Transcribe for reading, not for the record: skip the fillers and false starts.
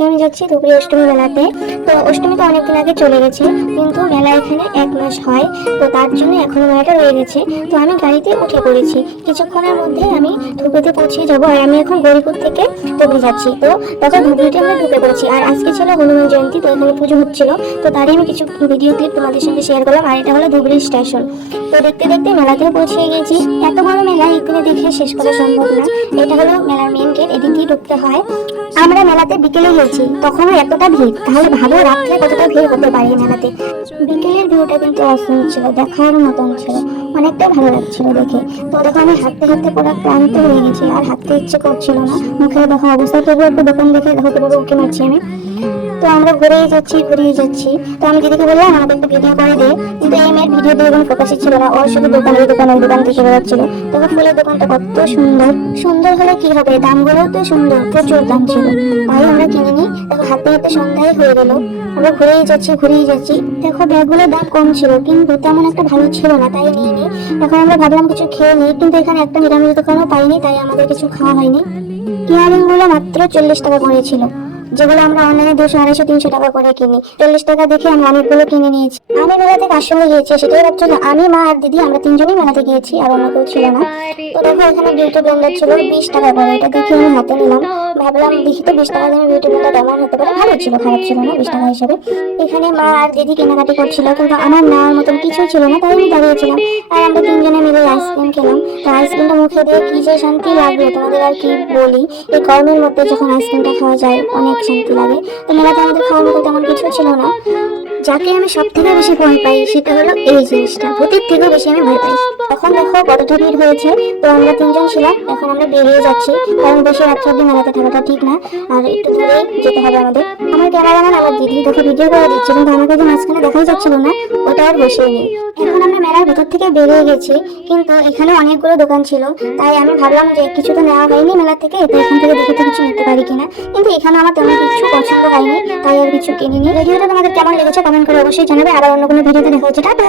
আজকে আমি যাচ্ছি ধুবড়ি অষ্টমী মেলাতে। তো অষ্টমী তো অনেকদিন আগে চলে গেছে, কিন্তু মেলা এখানে 1 মাস হয়, তো তার জন্য এখনো মেলাটা রয়ে গেছে। তো আমি গাড়িতে উঠে পড়েছি, কিছুক্ষণের মধ্যে আমি ধুবড়িতে পৌঁছে যাবো। আর আমি এখন গৌরীপুর থেকে ধুবড়ি যাচ্ছি। তো দেখো ধুবড়িতে আমরা ঢুকে পড়েছি, আর আজকে ছিল হনুমান জয়ন্তী, তো এখানে পুজো হচ্ছিল। তো তারই আমি কিছু ভিডিও ক্লিপ তোমাদের সঙ্গে শেয়ার করলাম। আর এটা হলো ধুবড়ি স্টেশন। তো দেখতে দেখতে মেলাতেও পৌঁছে গেছি। এত বড় মেলা এখানে দেখে শেষ করা সম্ভব না। এটা হলো মেলার মেন গেট, এদিক দিয়ে ঢুকতে হয়। আমরা মেলাতে বিকেলে গেছি, তখনও এতটা ভিড়, তাহলে ভাবো রাত্রে কতটা ভিড় হতে পারে মেলাতে। বিকেলের ভিউটা কিন্তু অসম ছিল, দেখার মতন ছিল, অনেকটা ভালো লাগছিল দেখে। তো দেখো আমি হাঁটতে হাঁটতে পুরো ক্লান্ত হয়ে গেছি, আর হাঁটতে ইচ্ছে করছিল না। মুখের দেখো অবস্থা, তবুও একটু দোকান দেখে দেখো তবু উঠে মারছি আমি। তো আমরা ঘুরেই যাচ্ছি। তো আমি দিদিকে বললাম আমাকে একটা ভিডিও করে দে, কিন্তু এই মেয়ের ভিডিও দিয়ে কোনো ফোকাসই ছিল না, ওর শুধু ওই দোকান থেকে বেরোচ্ছিল। তবে ফুলের দোকানটা কত সুন্দর, সুন্দর হলে কি হবে, দামগুলোও তো সুন্দর, প্রচুর দাম ছিল। তাই আমরা কিনে নিই। দেখো হাঁটতে হাঁটতে সন্ধ্যায় হয়ে গেল, আমরা ঘুরেই যাচ্ছি। দেখো ব্যাগগুলোর দাম কম ছিল, কিন্তু তেমন একটা ভালো ছিল না, তাই নিয়ে নিই। এখন আমরা ভাবলাম কিছু খেয়ে নিই, কিন্তু এখানে একটা নিরামিষ দোকানও পাইনি, তাই আমাদের কিছু খাওয়া হয়নি। ইয়ারিং গুলো মাত্র 40 টাকা করে ছিল, যেগুলো আমরা অনলাইনে 200, 250, 300 টাকা করে কিনি। 40 টাকা দেখে আমি অনেকগুলো কিনে নিয়েছি। আমি মেলাতে কার সঙ্গে গিয়েছি সেটাই ভাবছো না, আমি, মা আর দিদি, আমরা তিনজনই মেলাতে গিয়েছি, আর অন্য কেউ ছিল না। তো দেখো এখানে বিউটি ব্লেন্ডার ছিল 20 টাকা করে, এটা দেখে আমি হাতে নিলাম। ভাবলাম দেখি তো 20 টাকা দিয়ে বিউটি ব্লেন্ডার কেমন হতে পারে, ভালো ছিল, খারাপ ছিল না 20 টাকা হিসাবে। এখানে মা আর দিদি কেনাকাটি করছিল, কিন্তু আমার নেওয়ার মতন কিছুই ছিল না, তাই আমি দাঁড়িয়েছিলাম। আর আমরা তিনজনে মিলে আইসক্রিম খেলাম। তো আইসক্রিমটা মুখে দিয়ে কি যে শান্তি লাগলো তোমাদের আর কি বলি। এই গরমের মধ্যে যখন আইসক্রিমটা খাওয়া যায় অনেক শান্তি লাগে। তো মেলাতে আমাদের খাওয়ার মতো তেমন কিছু ছিল না। যাকে আমি সব থেকে বেশি ভয় পাই সেটা হলো এই জিনিসটা, ভূতের থেকেও বেশি আমি ভয় পাই। এখন দেখো কতটা ভিড় হয়েছে। তো আমরা তিনজন ছিলাম, এখন আমরা বেরিয়ে যাচ্ছি, কারণ বেশি রাত্রে অব্দি মেলাতে থাকাটা ঠিক না, আর একটু দূরেই যেতে হবে আমাদের। আমার ক্যামেরাম্যান আমার দিদি দেখো ভিডিও করে দিচ্ছে, কিন্তু আমাকে যে মাঝখানে দেখাই যাচ্ছিল না, ওটা আর বসেই নেই। এখন আমরা মেলার ভেতর থেকে বেরিয়ে গেছি, কিন্তু এখানে অনেকগুলো দোকান ছিল, তাই আমি ভাবলাম যে কিছু তো নেওয়া হয়নি মেলা থেকে, তো এখান থেকে দেখে তো কিছু নিতে পারি কিনা। কিন্তু এখানে আমার তেমন কিছু পছন্দ হয়নি, তাই আর কিছু কিনিনি। ভিডিওটা তোমাদের কেমন লেগেছে কমেন্ট করে অবশ্যই জানাবে। আবার অন্য কোনো ভিডিওতে দেখা হচ্ছে, টাটা।